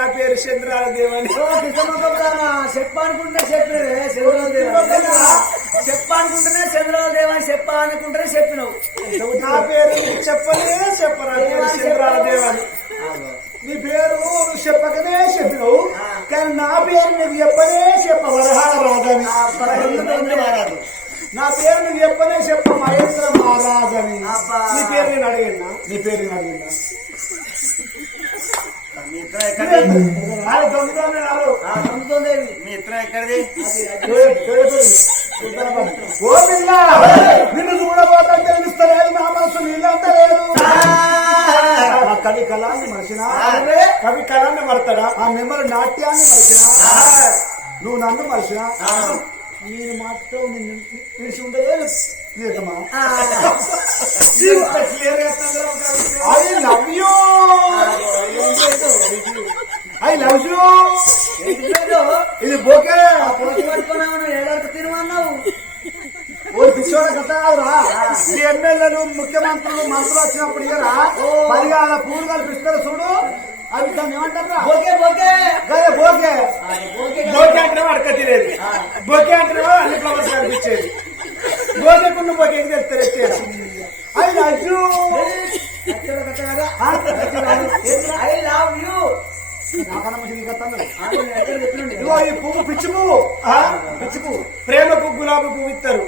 నా పేరు చంద్రాల దేవని. చెప్పనుకుంటే చెప్పినవే చంద్రాల దేవ చెప్పనుకుంటేనే చంద్రాల దేవని చెప్పాలనుకుంటేనే చెప్పినవు. నా పేరు చెప్పలే చెప్పరా చంద్రాల దేవని. నీ పేరు నువ్వు చెప్పకనే చెప్పినవు, కానీ నా పేరు నీకు చెప్పనే చెప్ప వరహాల రాజని. నా పేరు నువ్వు చెప్పనే చెప్ప మహేంద్ర మహారాజని. నీ పేరు నేను అడిగినా, నీ పేరు నేను అడిగినా. మీ ఇద్దరు ఎక్కడిది? నిన్ను చూడబోతా తెలుస్తలేదు, నా మనసు నీళ్ళంతా లేదు. కవి కళాన్ని మరిచిన కవి కళాన్ని మరతాడా? ఆ నెమ్మది నాట్యాన్ని మరిచిన నువ్వు నన్ను మరిచిన నేను మాత్రం నిన్ను విడిచి ఉండలేదు. I love you, I love you. ఇది బోకే తినమన్నావు. ఓ పిచ్చోడ కథ కాదురా. ఈ ఎమ్మెల్యేలు ముఖ్యమంత్రులు మంత్రులు వచ్చినప్పుడు ఇయరా 10 పూలు కల్పిస్తారు చూడు, అవి దాన్ని ఏమంటారా? బోకే బోకే బోకే బోకే అంటే అడక తెలియదు, బోకే అంటే అన్ని ఫ్లవర్స్ కనిపించేది. బోకేకుండా బోకేకి తెలుస్తారు. I love you, I love you. ఇదిగో ఈ పువ్వు పిచ్చి పువ్వు, పిచ్చి పువ్వు. ప్రేమకు గులాబీ పువ్వు ఇస్తారు,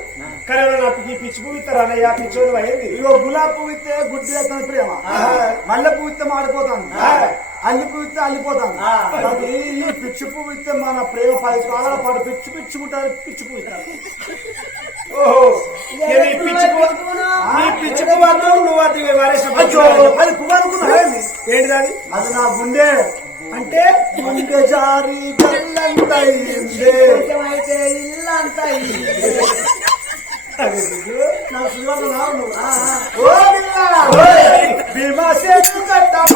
కానీ నాకు ఈ పిచ్చి పువ్వు ఇస్తారు అన్నయ్య. పిచ్చోడు అయ్యింది. ఇగో గులాబీ పువ్వు ఇస్తే గుడ్డి అవుతుంది ప్రేమ, మల్లె పువ్వు ఇస్తే మాడిపోతాను, అల్లి పువ్వు ఇస్తే అల్లిపోతాను. అది ఈ పిచ్చి పువ్వు ఇస్తే మన ప్రేమ 10 కాలాల పాటు పిచ్చి పిచ్చుకుంటారు. పిచ్చి పువ్వు ఇస్తారు. ఓహో ఈ పిచ్చి పువ్వు, ఈ పిచ్చి పువ్వు అన్నావు నువ్వు. అది అది పువ్వు అనుకున్నా ఏంటిది? అది అది నా గుండె అంటే గుండె జారి గల్లంతైందే, అయితే ఇల్లంతా భీమసేను కట్టం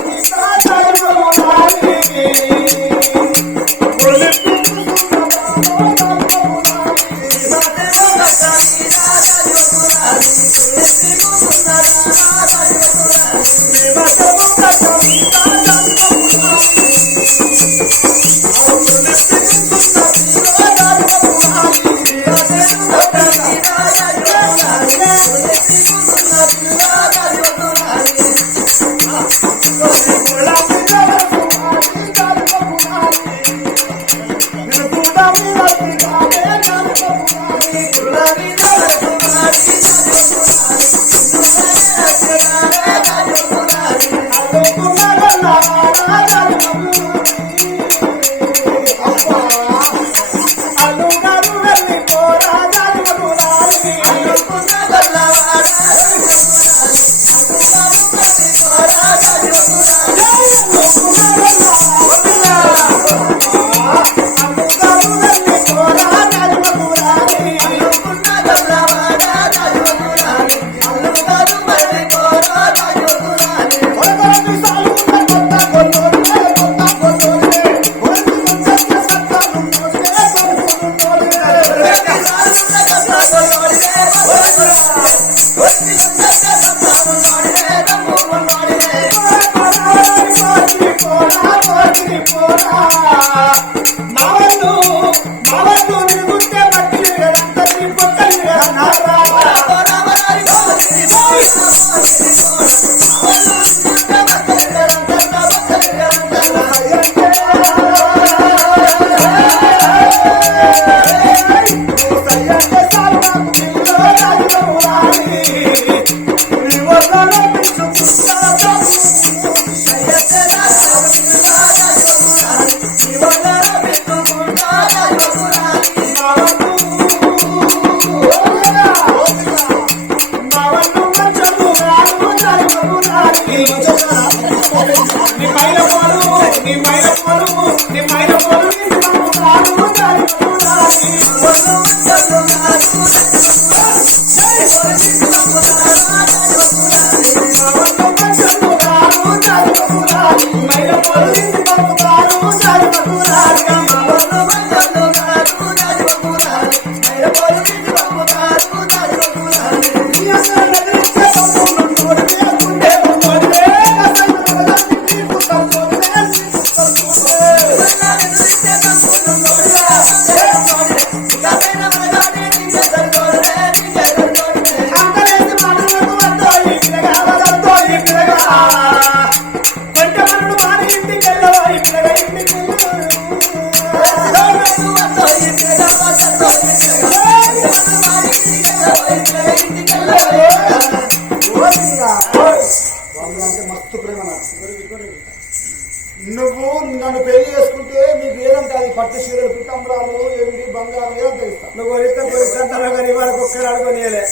పెళ్లి చేసుకుంటే నీకు ఏదంటే అది పట్టు చీరలు పితంబరాలు ఎండి బంగారం ఏదంటే ఇస్తా. నువ్వు కొనిస్తాను కానీ వరకు ఒక్కరు అడుగునియలే.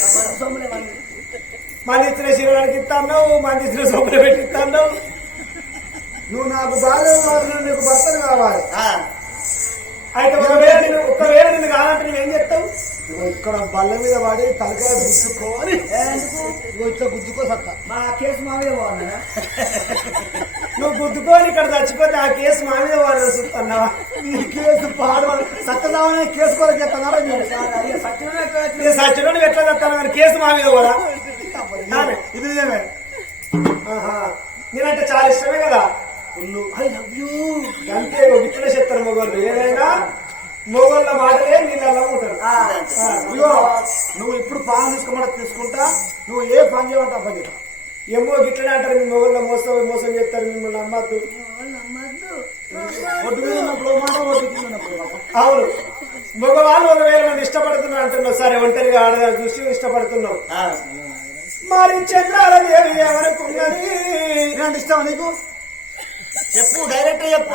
మంది ఇచ్చిన చీరలకు ఇస్తాను, మంది ఇచ్చిన సొమ్ములు పెట్టిస్తాను. నువ్వు నాకు బాగా నీకు భర్తలు కావాలి. అయితే ఒకవేళ నిన్ను కావాలంటే నువ్వేం చెప్తావు? ఇక్కడ బల్ల మీద పడి తలకాయ గుచ్చుకోవాలి. ఇట్లా గుద్దుకో సత్తా. మా కేసు మావే బాగున్నా. నువ్వు గుద్దుకొని ఇక్కడ చచ్చిపోతే ఆ కేసు మా మీద వాడు చూస్తున్నావా? ఈ కేసు పాడు సత్యదామని కేసు కొరకు ఎత్తన్నారా? సత్యలో ఎట్లా చెప్తాను కానీ కేసు మా మీద కూడా ఇది నిజమే. నేనంటే చాలా ఇష్టమే కదా. అంతే ఇట్లనే చెప్తారు మొగోళ్ళు. ఏదైనా మొగోళ్ళ మాటలే నీళ్ళలో ఉంటారు. ఇగో నువ్వు ఇప్పుడు పాన్ తీసుకుంటా, నువ్వు ఏ పని చేయమంటా పని చేస్తా. ఏమో గిట్లనే అంటారు మీ మొగోళ్ళ మోసం చేస్తారు, మిమ్మల్ని నమ్మద్దు. అవును, మగవాళ్ళు 1,000 మంది ఇష్టపడుతున్నారు అంటున్నావు. సరే ఒంటరిగా ఆడదాన్ని చూసి ఇష్టపడుతున్నావు. మరి చంద్రాల దేవి ఏమనుకున్నది? ఇష్టం నీకు చెప్పు, డైరెక్ట్ చెప్పు.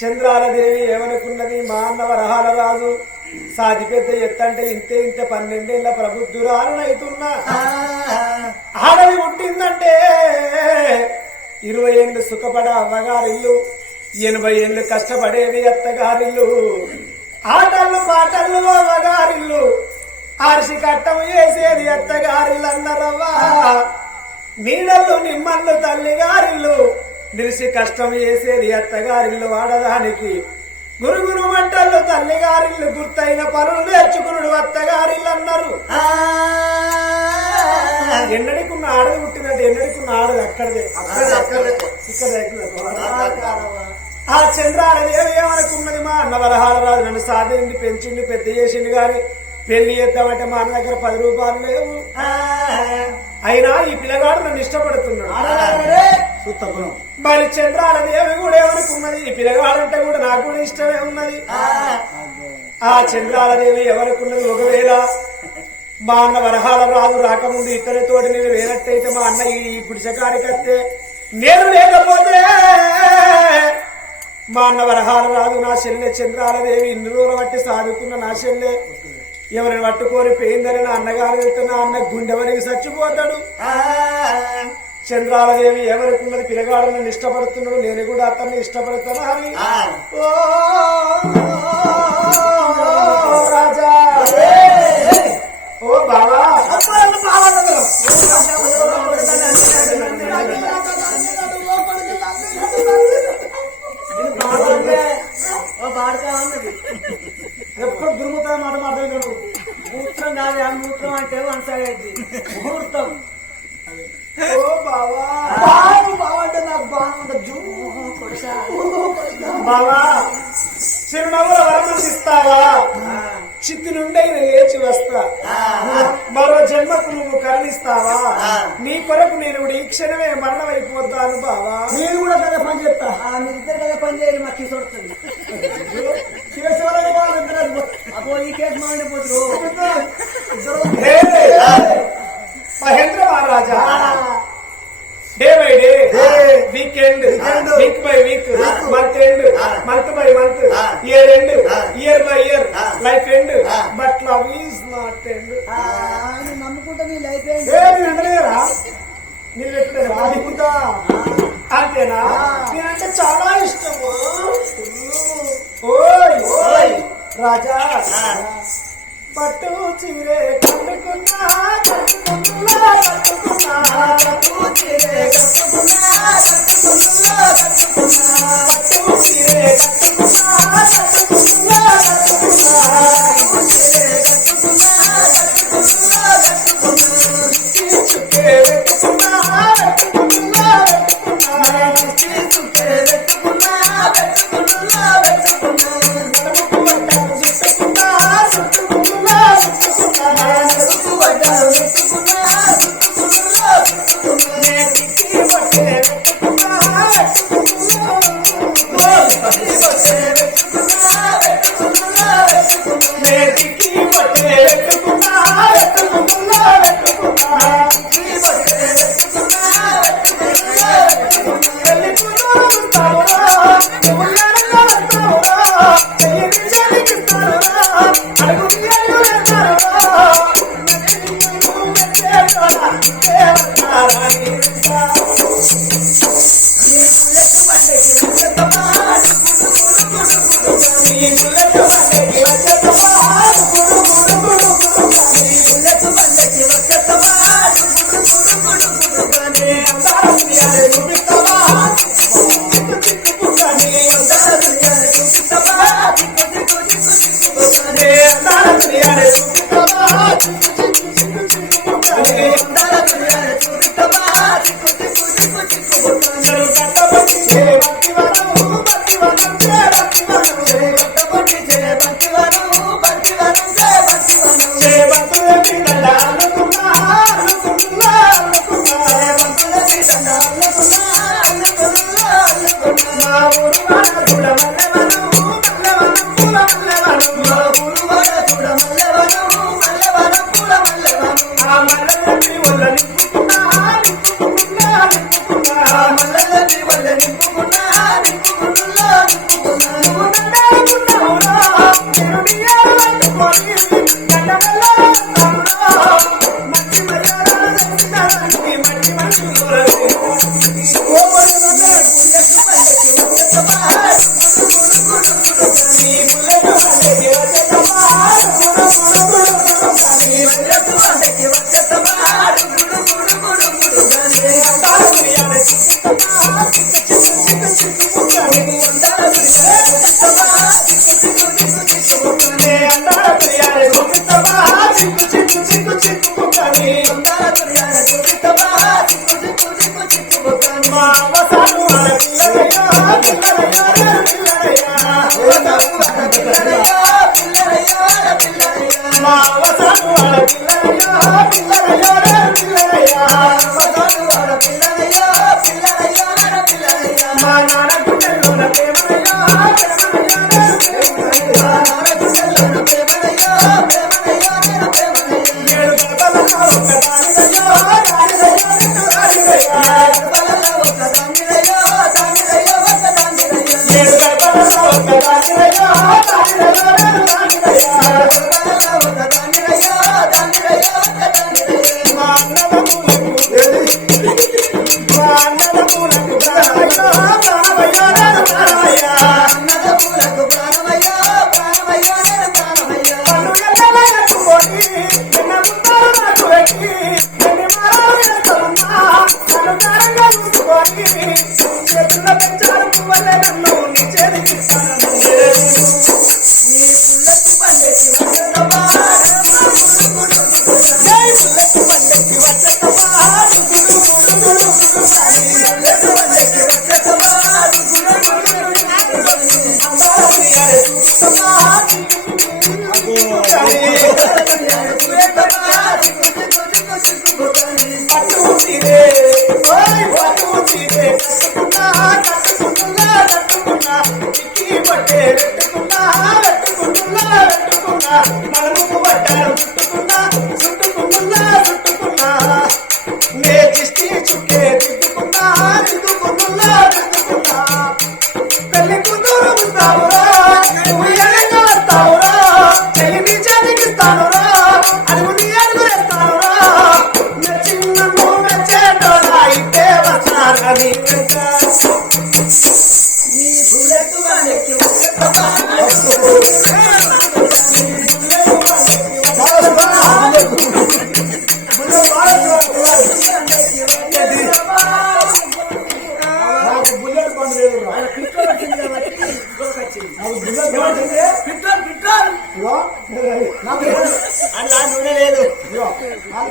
చంద్రాల దేవి ఏమనుకున్నది? మా అన్న వరహాల రాజు సాది పెద్ద ఎత్తంటే ఇంతే 12 ఏళ్ల ప్రబుద్ధురాలునైతున్నా. ఆడది పుట్టిందంటే 20 ఏళ్ళు సుఖపడ అవ్వగారిల్లు, 80 ఏళ్ళు కష్టపడేది అత్తగారిల్లు. ఆటలు పాటలు అవ్వగారిల్లు, ఆర్సి కట్టం వేసేది అత్తగారిల్లు అన్నరవ్వా. నీడళ్ళు నిమ్మళ్ళు తల్లిగారిల్లు, నిలిసి కష్టం చేసేది అత్తగారిల్లు. ఆడదానికి గురుగురు మంటల్లో తల్లిగారిల్లు, గుర్తైన పనులు నేర్చుకున్నాడు అత్తగారిల్లు అన్నారు. ఎన్నడికున్న ఆడది పుట్టినట్టు ఎన్నడికున్న ఆడది అక్కడదే ఆ చంద్రాల దేవి ఏమనుకున్నది? మా అన్న వరహాల రాజు నన్ను సాధించి పెంచింది, పెద్ద చేసింది గాని పెళ్లి చేద్దామంటే మా అన్న దగ్గర 10 రూపాయలు లేవు. అయినా ఈ పిల్లగాడు నన్ను ఇష్టపడుతున్నాడు. మరి చంద్రాల దేవి కూడా ఏమనుకున్నది? ఈ పిల్లగాడంటే కూడా నాకు కూడా ఇష్టమే ఉన్నది. ఆ చంద్రాల దేవి ఎవరుకున్నది? ఒకవేళ మా అన్న వరహాల రాజు రాకముందు ఇతరుతోటి నేను వేనట్టయితే మా అన్న ఈ గుడిసెకాడికి వస్తే, నేను లేకపోతే మా అన్న వరహాల రాజు నా చెల్లె చంద్రాల దేవి ఇన్ని రోజులు బట్టి సాదుకున్న నా చెల్లె ఎవరిని పట్టుకొని పోయిందని నా అన్నగారు వెళ్తే నా అన్న గుండె వరకు చచ్చిపోతాడు. చంద్రాలదేవి ఎవరికున్నది? పిల్లగాడు నన్ను ఇష్టపడుతున్నాడు, నేను కూడా అతన్ని ఇష్టపడతాను అని. ఓ రాజా, ఓ బావా, ఎప్పుడు దుర్ముఖం మాట మాట్లాడు. మూత్రం కాదు, మూత్రం అంటే వనసాగైంది ముహూర్తం. ఓ బావా, బావా అంటే నాకు బాగా బావా, చిరునవ్వుల వరమందిస్తావా? చిత్తి నుండి లేచి వస్తా. మరో జన్మకు నువ్వు కరుణిస్తావా? నీ కొరకు నేను ఈ క్షణమే మరణమైపోతాను బావా. నేను కూడా కదా పని చేస్తా. మీరిద్దరు కదా పని చేయాలి, మాకు తీసుకొస్తుంది. అప్పుడు ఈ కేసు మాడిపోతురు Mahendra Maharaja. Day by day, weekend, week by week, month end, month by month, year end, year by year, life end. But love is not end. నమ్ముకుంటా నీ లైఫ్ ఎండలేరా? నేను ఎట్లేదు ఆదికుంటా. అంతేనా? నేనంటే చాలా ఇష్టము. ఓయ్ ఓయ్ రాజా, పట్టు చీరే కట్టుకున్నా, కట్టుకున్నా, కట్టుకున్నా, పట్టు చీరే కట్టుకున్నా, కట్టుకున్నా, కట్టుకున్నా, పట్టు చీరే కట్టుకున్నా, కట్టుకున్నా, కట్టుకున్నా, పట్టు చీరే కట్టుకున్నా, కట్టుకున్నా, కట్టుకున్నా, చుక్కే పెట్టుకున్నా, పెట్టుకున్నా, పెట్టుకున్నా, చుక్కే పెట్టుకున్నా, పెట్టుకున్నా, పెట్టుకున్నా,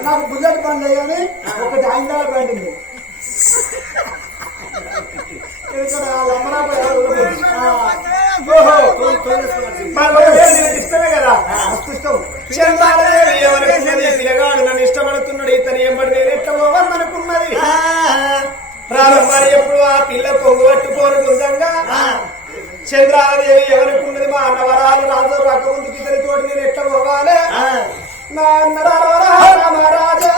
నాకు బుల్లెట్ బండి అయ్యని ఒకటి ఐదారు బండి ఉంది. ఇష్టమే కదా ఇష్టం. పిల్లగాడు నన్ను ఇష్టపడుతున్నాడు, ఇతను ఎంబడి నేను ఎట్లా పోవాలనుకున్నది. మరి ఎప్పుడు ఆ పిల్ల కొంగు పట్టుకోని గుందంగా చంద్రాదేవి ఎవరికి మా అన్నవరాలు రాజు రాక ముందుకి ఇతని తోటి నేను ఎట్లా పోవాలి. నా రామరాజా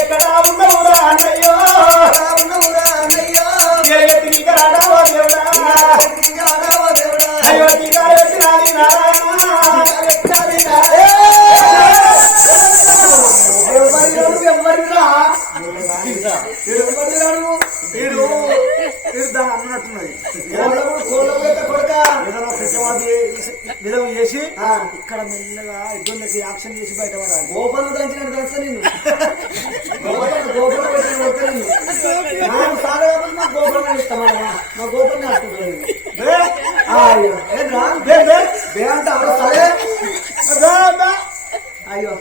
ఎక్కడ ఉన్నవురా అన్నయ్యో ఎగతికి రావో దేవుడా అయోధ్య నారాయణ ఇక్కడ మెల్లగా ఇద్దరికి యాక్షన్ చేసి బయటపడాలి. గోపన్ను దంచినట్టు దంచుతా నిన్ను. గోపన్న పెట్టిన కొడతా నిన్ను. నాకు సాగా కాబట్టి మా గోపన్న ఇస్తామన్నా. మా గోపన్న వేసుకుంటాను. ఏంట్రా బే అంటే అవరు సరే. అయ్యో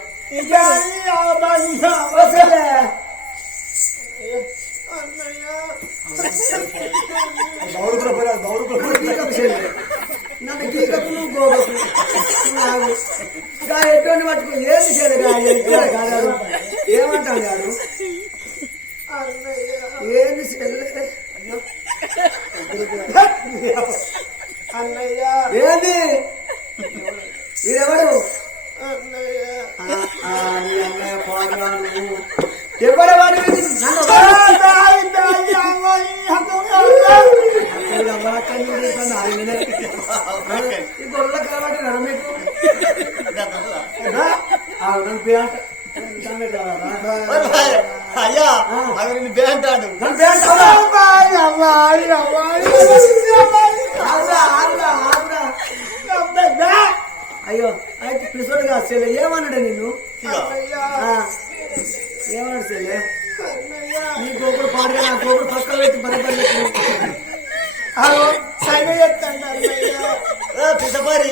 నన్ను గీకకు నువ్వు గోపకు ఎటువంటి పట్టుకో ఏంది చేయలేదు కాదు. ఏమంటాడు గారు ఏంది అన్నయ్య ఏంది వీడెవడు అన్నయ్య అన్నయ్య పాడు ఎవడవాడు నన్ను ఈ గొర్రెల కాబట్టి మీకు నన్ను పేంట అయ్యా అవి నేను బేంటాడు నన్ను పేంట అయ్యో అయితే పిసోడుగా చెల్లె ఏమన్నాడు నిన్ను ఏమన్నాడు చెల్లె నీ గోపుడు పాడుగా నా గోపుడు పక్కన పెట్టి బరబడి సైగ చెప్తాను అన్నయ్య. పిసపరి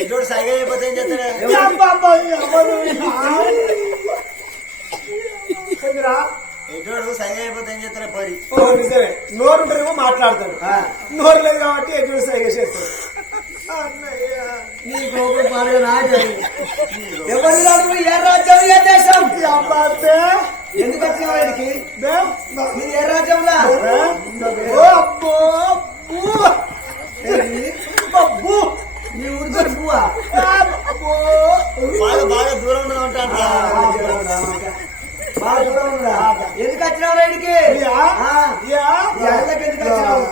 ఎటువంటి సైగ అయిపోతే ఏం చేస్తాడే ఎటువంటి సైగ అయిపోతే ఏం చేస్తాడే పరి నిజమే నోరు ఉంటేనేమో మాట్లాడతాడు. నోరు లేదు కాబట్టి ఎటువంటి సైగ చేస్తాడు. అన్నయ్య నీ గోపుడు పాడుగా నాకే ఎవరి రాజు ఏ రాజ్యం ఏ దేశం ఎందుకు వచ్చిన వాడికి నీ ఏ రాజ్యంలో నీ ఉడితో పువ్వా బాగా దూరం ఉండదు ఉంటాను బాగా దూరం ఉందా ఎందుకు వచ్చినావు వాడికి ఎందుకు వచ్చినావు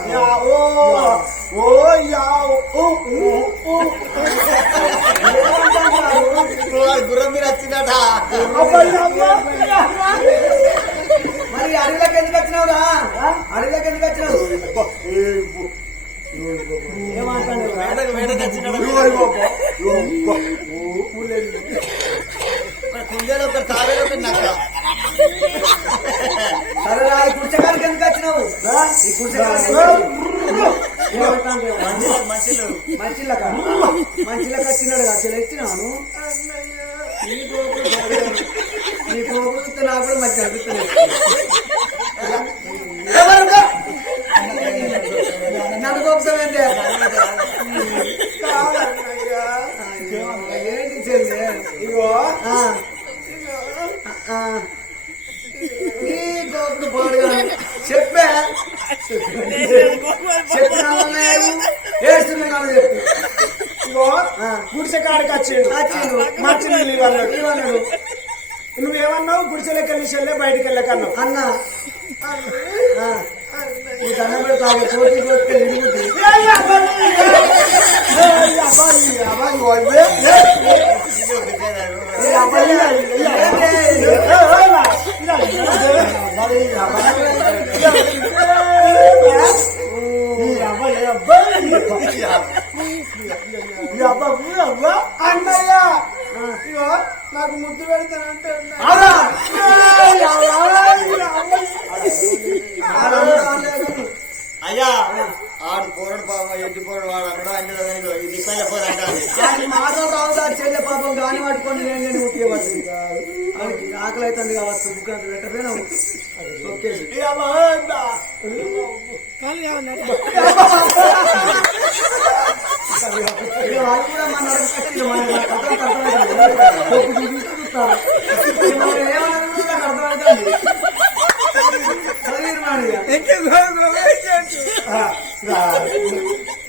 గుర్రం మీద వచ్చిందట మరి అడవిలోకి ఎందుకు వచ్చినావురా అడవిలోకి ఎందుకు వచ్చినావు ఏమంటాడు వేడకి వచ్చినాడు కుందేలు ఒక తావేలు ఒక నక్క సరేరా ఈ కుర్చకాడికి ఎందుకు వచ్చినావు ఈ కుర్చకాడికి మంచిలక వచ్చినాడు అసలు ఎత్తినాను నీ కోపం నాకు కూడా మంచి అనిపిస్తుంది నన్ను కోపమేంటే ఏంటి చెల్లి ఇగో నీ కోపం పాడుగా చెప్పే చెప్పినా ఏడుస్తున్నా చెప్పు ఇగో గుడిసె కాడికి వచ్చిండు మంచి నీళ్ళు ఇవ్వన్నాడు. నువ్వేమన్నావు గుడిసెలకి వెళ్ళి చెల్లె బయటికి వెళ్ళకన్నావు. అన్నా నీ దండం పెడతాగే కోటి కోటి ఇరుగుతుంది అన్నయ్య ఇగో నాకు ముద్దు పెడతానంటే అయ్యా ఆడు పోరడు పాపం ఎట్టి పోరడు వాడు అక్కడ అన్ని ఇది పైన పోదంటాడు మాటలు రావుదా చెల్లె పాపం గాని పట్టుకొని నేను ముట్టివ్వచ్చు ఆకలి అవుతుంది కావచ్చు బుక్ పెట్టపోయినా ఓకే వాళ్ళు కూడా మన ఏమన్నా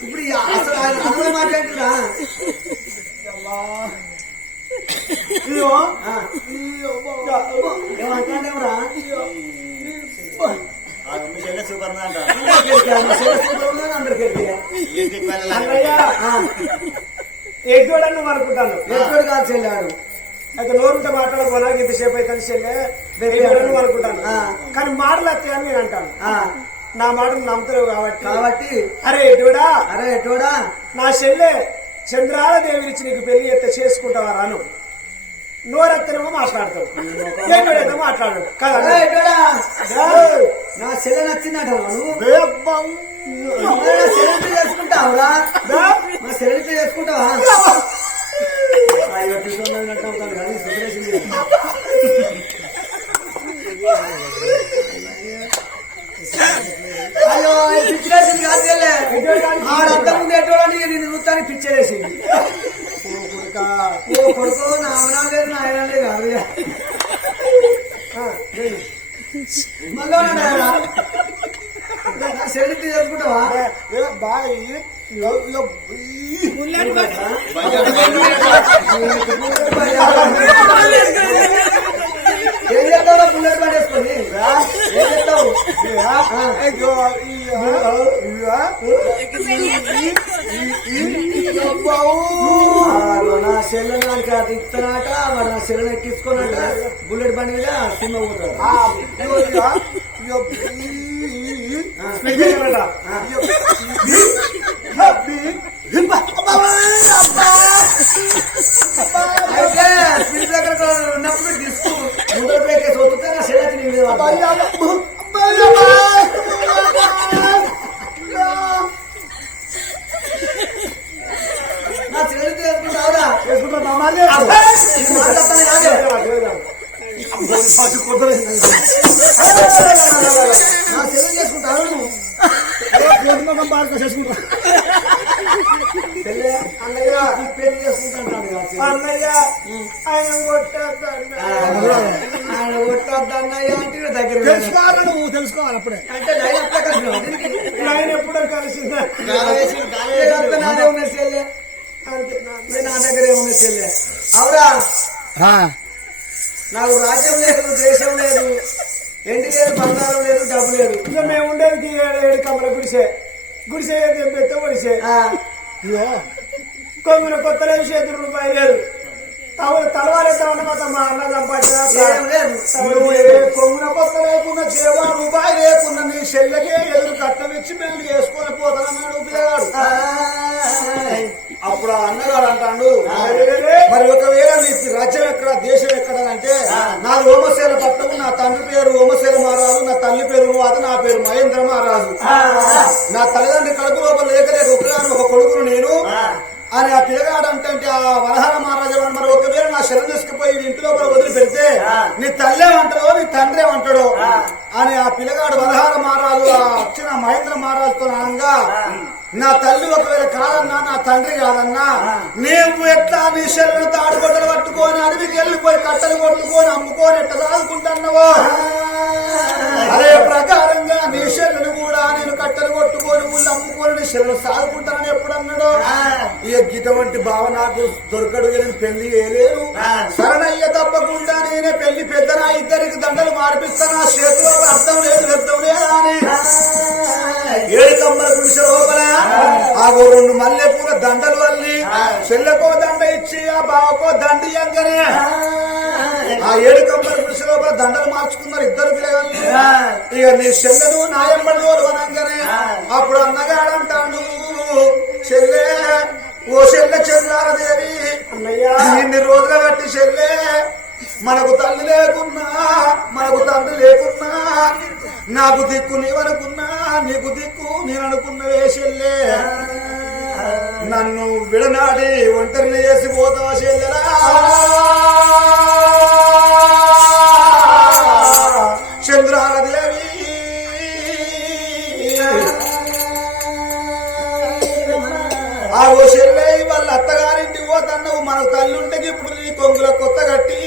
ఇప్పుడు అసలు ఆయన అందరూ మాట్లాడుతున్నా ఏమంటాడేమరా మీ చెల్లె సూపర్ అంట అందరికి ఎగ్గోడని నువ్వు అనుకుంటాను. ఎక్కడ కాదు చెల్లాడు అయితే నోరుంటే మాట్లాడకపోనా ఇంతసేపు అయితే చెల్లె ఎగ్గోడని నువ్వు అనుకుంటాను. కానీ మాటలు వస్తాయని నేను అంటాను. నా మాటను నమ్ముతావు కాబట్టి కాబట్టి అరే ఎటుడా అరే ఎటోడా నా చెల్లె చంద్రాల దేవినిచ్చి నీకు పెళ్లి ఎత్తే చేసుకుంటావా రాను నోరెత్తనేమో మాట్లాడతావు ఏంటో మాట్లాడు కదా నా చెల్లె నచ్చిందట నువ్వు సెలెక్ట్ చేసుకుంటావురా మా సెలెక్ట్ చేసుకుంటావా అయ్యో పిచ్చిలేసింది కాదు చెల్లె ఆడంతా ముందు ఎటువంటి నేను చూస్తాను పిచ్చలేసింది ఓ కొడుకు నా అవనా లేదు నా ఆయన లేదు కాదు సెలెక్ట్ చేసుకుంటావా బాయ్ ఏం చేస్తావు బుల్లెట్ బండి వేసుకొని ఏం చేస్తావు నా సెల్లె నాలుగు అది ఇస్తానట వాడు నా సెల్లెని ఎక్కించుకోనట బుల్లెట్ బండి మీద సినిమా పోతాడు అయితే స్పీడ్ దగ్గర ఉన్నప్పుడు తీసుకు ముందర బ్రేక్ వేసి వస్తుంటే నా సెల్లె నీ మీద నా సెల్లె చేసుకుంటావురా మాట్లాడతాను కాదే నా సెల్లె చేసుకుంటావు నువ్వు చేసుకుంటా అన్నయ్య పెళ్లి చేసుకుంటాడు అన్నయ్య ఆయన కొట్టద్దన్న ఆయన కొట్టద్దన్నయ్య అంటే దగ్గర తెలుసుకోవాలి నువ్వు తెలుసుకోవాలి అప్పుడే అంటే లైన్ ఎప్పుడే కలిసి ఆయన ఎప్పుడో కలిసిందా నాదే ఉన్న చెల్లె నా దగ్గరే ఉన్న చెల్లె అవురా నాకు రాజ్యం లేదు దేశం లేదు ఎండి లేదు బంగారం లేదు డబ్బు లేదు ఇంకా మేము ఉండేది 7 కమల గుడిసే గుడిసే పెద్ద గుడిసే కొంగున కొత్త లేదు చేతులు రూపాయి లేదు తలవాలేద్దామన్న మాత్రం మా అన్న కొంగున కొత్త లేకున్నా చేవా రూపాయి లేకున్నా నీ చెల్లెకే ఎదురు కట్టం ఇచ్చి పెళ్లి చేసుకొని పోతానన్నాడు పిల్లగాడు అప్పుడు ఆ అన్నగాడు అంటాడు మరి ఒకవేళ నీ రాజ్యం ఎక్కడ దేశం ఎక్కడ అంటే నా ఓమశేల పట్టము నా తండ్రి పేరు ఓమశేల మహారాజు నా తల్లి పేరు నువ్వు నా పేరు మహేంద్ర మహారాజు నా తల్లిదండ్రి కడుపు లోపల లేకలేక ఒక కొడుకును నేను అని ఆ పిల్లగాడు అంటే ఆ వరహర మహారాజు మరి ఒకవేళ నా శరణ్ తీసుకుపోయి ఇంటి లోపల వదిలి పెడితే నీ తల్లేమంటాడో నీ తండ్రి ఏమంటాడో అని ఆ పిల్లగాడు వరహర మహారాజు వచ్చిన మహేంద్ర మహారాజుతో అనగా నా తల్లి ఒకవేళ కాదన్నా నా తండ్రి కాదన్నా నేను ఎట్లా నీ శరణు తాడుగొట్టలు పట్టుకొని అడవికి వెళ్ళిపోయి కట్టలు కొట్టుకొని అమ్ముకొని ఎట్లా సాదుకుంటున్నావో అదే ప్రకారంగా నీ శరణు కూడా నేను కట్టలు కొట్టుకొని ఊళ్ళు అమ్ముకొని నీ శరణు సాదుకుంటానని ఎప్పుడు అన్నాడో ఇటువంటి భావ నాకు దొరకడు నేను పెళ్లి చేయలేను శరణయ్య తప్పకుండా నేనే పెళ్లి పెద్దనా ఇద్దరికి దండలు మార్పిస్తాను ఆ చేతిలో అర్థం లేదు వ్యర్థం లేదా అని 7 కమ్మల గుడిసె లోపల ఆ 2 మల్లెపూల దండలు అల్లి చెల్లెకో దండ ఇచ్చి ఆ బావకో దండ ఇయ్యంగానే ఆ 7 కమ్మల గుడిసె లోపల దండలు మార్చుకున్నారు ఇద్దరు పిల్లగాళ్ళు ఇక నీ చెల్లెను నాయమ్మడి రోజు అనగానే అప్పుడు అన్నగాడంటాడు చెల్లె ఓ చెల్లె చంద్రారదేవి ఇన్ని రోజుల బట్టి చెల్లె మనకు తల్లి లేకున్నా మనకు తండ్రి లేకున్నా నాకు దిక్కు నీవనుకున్నా నీకు దిక్కు నేను అనుకున్నవే చెల్లె నన్ను విడనాడి ఒంటరిని చేసి పోతావా చెల్లెలా చంద్రారదేవి ఆగో చెల్లె వాళ్ళ అత్తగారింటికి పోతన్నావు మనకు తల్లి ఉంటే ఇప్పుడు నీ కొంగుల కొత్త కట్టి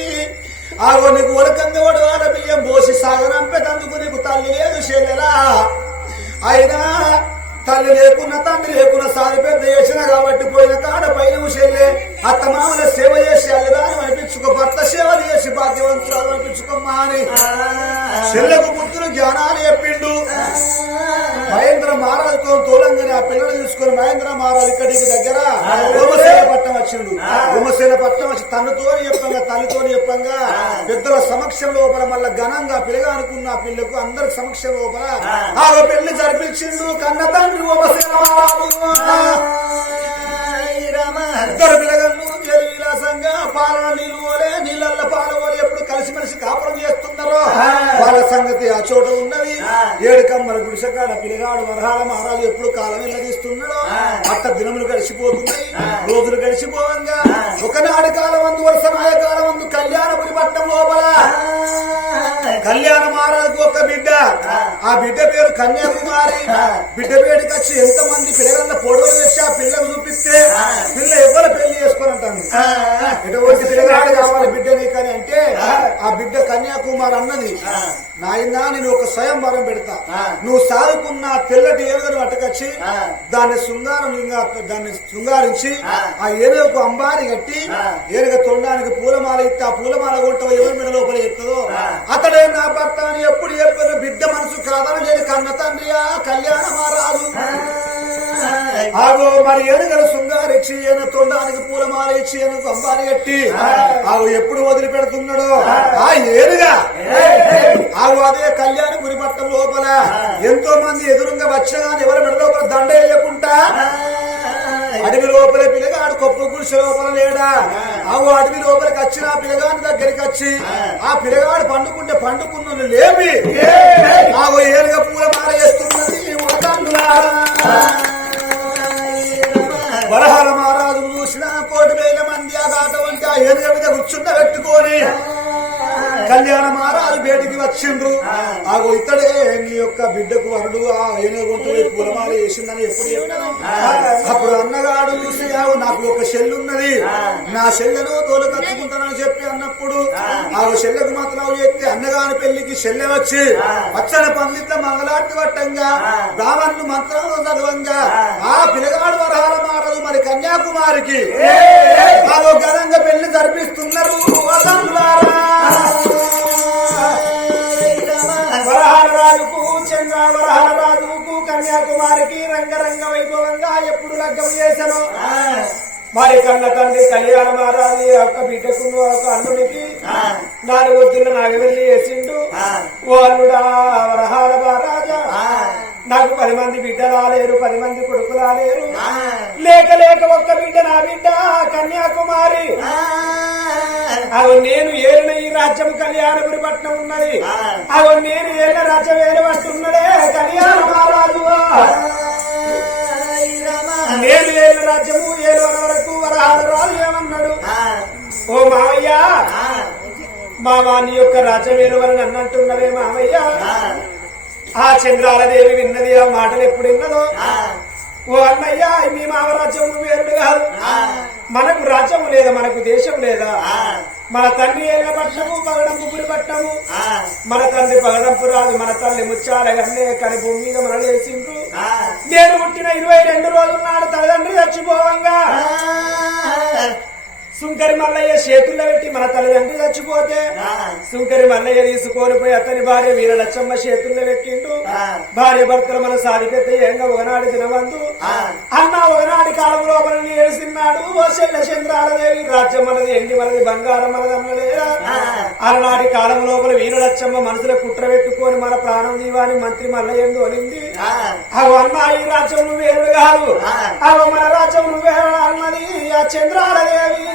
ఆగో నీకు ఒలకంగా వడవాడ బియ్యం పోసి సాగరంపెతందుకు నీకు తల్లి లేదు చెల్లెలా అయినా తల్లి లేకున్నా తండ్రి లేకున్నా సాది పెద్ద చేసిన కాబట్టి పోయిన కాడ పైన చెల్లె అత్తమామల సేవ చేసి అల్లదాన్ని అనిపించుకో భర్త సేవలు చేసి భాగ్యవంతురాలు అనిపించుకోమ్మా అని చెల్లెకు పుత్రులు జ్ఞానాలు చెప్పిండు మహేంద్ర మహారాజుతో తోలంగానే ఆ పిల్లలు తీసుకుని మహేంద్ర మహారాజు ఇక్కడికి దగ్గర హోమశైల పట్టం వచ్చిండు హోమశైల పట్టం వచ్చి తనతో చెప్పంగా తల్లితో చెప్పంగా పెద్దల సమక్షం లోపల మళ్ళా ఘనంగా పిల్లగా అనుకున్న ఆ పిల్లకు అందరి సమక్షం లోపల ఆ పెళ్లి జరిపించిండు కన్న తండ్రి హోమశైల మహారాజు ఇద్దరు పిల్లగళ్ళు జలి విలాసంగా పాలన నీళ్ళు పోలే నీళ్ళల్లో పాలవోలే ఎప్పుడు కలిసిమెలిసి కాపురం చేస్తున్నారో వాళ్ళ సంగతి ఆ చోట ఉన్నది. ఏడు కమ్మల గుడిసెకాడ పిల్లగాడు వరహాల మహారాజు ఎప్పుడు కాలం వెళ్ళదీస్తున్నాడో అట్ట దినములు గడిచిపోతున్నాయి. రోజులు గడిచిపోవంగా ఒకనాడు కాలం అందు వరుస నాయ కాలం అందు కళ్యాణపురి పట్టణం లోపల కళ్యాణ మహారాజుకు ఒక బిడ్డ, ఆ బిడ్డ పేరు కన్యాకుమారి. బిడ్డ పేరుకి వచ్చి ఎంతమంది పిల్లగల పొడవలు తెచ్చి ఆ పిల్లకు చూపిస్తే పిల్ల ఎవరు పెళ్లి చేసుకోనంటాను. ఎటువంటి పిల్లగాడు కావాలి బిడ్డ నీకని అంటే ఆ బిడ్డ కన్యాకుమారి అన్నది, నాయనా నేను ఒక స్వయంవరం పెడతా, నువ్వు సారుకున్న తెల్లటి ఏనుగను పట్టుకొచ్చి దాన్ని శృంగారించి ఆ ఏనుగకు అంబారి కట్టి ఏనుగ తొండానికి పూలమాల ఇస్తే ఆ పూలమాల కొట్టవ ఎవరి మీద లోపల ఎత్తదో అతడే నా భర్త అని ఎప్పుడు చెప్పిన బిడ్డ మనసు కాదని లేని కన్న తండ్రి ఆ కళ్యాణ మహారాజు. ఆగో మరి ఏనుగలు శృంగారిచ్చి ఏను తొండానికి పూలమాల ఇచ్చి ఏనుగు అంబారి కట్టి ఆగు ఎప్పుడు వదిలిపెడుతున్నాడో ఆ ఏనుగా ఆగు అదే కళ్యాణ గురిపట్టం లోపల ఎంతో మంది ఎదురుగా వచ్చినా ఎవరి మెడ లోపల దండ వేయకుండా అడవి లోపల పిల్లగాడు కొప్ప గుడిసె లోపల లేడా ఆవు అడవి లోపలికి వచ్చిన పిల్లగాడి దగ్గరికి వచ్చి ఆ పిల్లగాడు పండుకున్నది లేపి ఆవు ఏనుగ పూలమాల వేస్తున్నది. వరహాల మహారాజు చూసిన 1,000 మంది ఆ దాట వంటి ఆ ఏనుగ మీద కూర్చుండ పెట్టుకొని కళ్యాణ మహారాజు బయటికి వచ్చిండ్రు. ఆగో ఇతడే నీ యొక్క బిడ్డకు వరుడు ఆ ఏనుగ గుంటూ పూలమాల వేసిందని ఎప్పుడు చెప్పాను. అప్పుడు అన్నగాడు చూసి నాకు ఒక చెల్లు ఉన్నది, నా చెల్లెను తోలు కట్టుకుంటానని చెప్పి అన్నప్పుడు ఆ చెల్లెకు మాత్రం చెప్తే అన్నగాని పెళ్లికి చెల్లె వచ్చి పచ్చని పందిట్ల మంగళార్తి పట్టంగా బ్రాహ్మణులు మంత్రం చదవంగా ఆ పిల్లగాడు వరహాల మహారాజు మరి కన్యాకుమారికి ఆగో ఘనంగా పెళ్లి జరిపిస్తున్నారు. వరహాలరాజుకు చంద్రవరహాలరాజుకు కన్యాకుమారికి రంగరంగ వైభవంగా ఎప్పుడు లగ్గం చేశాను. మరి కన్న తండ్రి కళ్యాణ మహారాజు యొక్క బిడ్డకు ఒక అల్లుడికి 4 వద్దులు నాగవెల్లి వేసిండు. ఓ అల్లుడా వరహాల మహారాజా, నాకు 10 మంది బిడ్డలాలేరు, 10 మంది కొడుకులాలేరు, లేక లేక ఒక్క బిడ్డ నా బిడ్డ కన్యాకుమారి. అవి నేను ఏలిన ఈ రాజ్యం కళ్యాణపురి పట్నం ఉన్నది, అవి నేను ఏలిన రాజ్యం ఏలబట్టున్నదే కళ్యాణ మహారాజు. నేను ఏలిన రాజ్యము ఏలువర వరకు వరహాల రాజు ఏమన్నాడు, ఓ మావయ్య మా వాణి యొక్క రాజ్యం ఏలువరని అన్నట్టున్నదే మావయ్య. ఆ చంద్రాలదేవి విన్నది ఆ మాటలు ఎప్పుడు విన్నదో, ఓ అన్నయ్య మీ మామరాజ్యం వేరుడు కాదు, మనకు రాజ్యం లేదా, మనకు దేశం లేదా. మన తండ్రి ఏళ్ళ పట్టము పగడంపు పురి పట్టము, మన తండ్రి పగడంపు రాదు, మన తల్లి ముచ్చాల గన్నే కని భూమి మీద మనలేసిండ్రు. నేను పుట్టిన 22 రోజుల నాడు తల్లిదండ్రి చచ్చిపోవంగా సుంకరి మల్లయ్య చేతుల్లో పెట్టి మన తల్లిదండ్రి చచ్చిపోతే సుంకరి మల్లయ్య తీసుకొని పోయి అతని భార్య వీరలచ్చమ్మ చేతుల్లో పెట్టిండు. భార్య భర్తలు మన సాది పెద్ద ఏంగా ఒకనాడు దినవందు అన్న ఒకనాటి కాలం లోపల ఏడుస్తున్నాడు. ఓ చెల్ల చంద్రాలదేవి రాజ్యం మనది, ఎండి మనది, బంగారం మనది అన్నలేదా. అలనాటి కాలం లోపల వీరలచ్చమ్మ మనసులో కుట్ర పెట్టుకొని మన ప్రాణం దీవాని మంత్రి మల్లయ్య అనింది. అవు అన్న ఈ రాజ్యం నువ్వేరుడు కాదు, అవు మన రాజ్యం నువ్వేరు అన్నది ఆ చంద్రాలదేవి.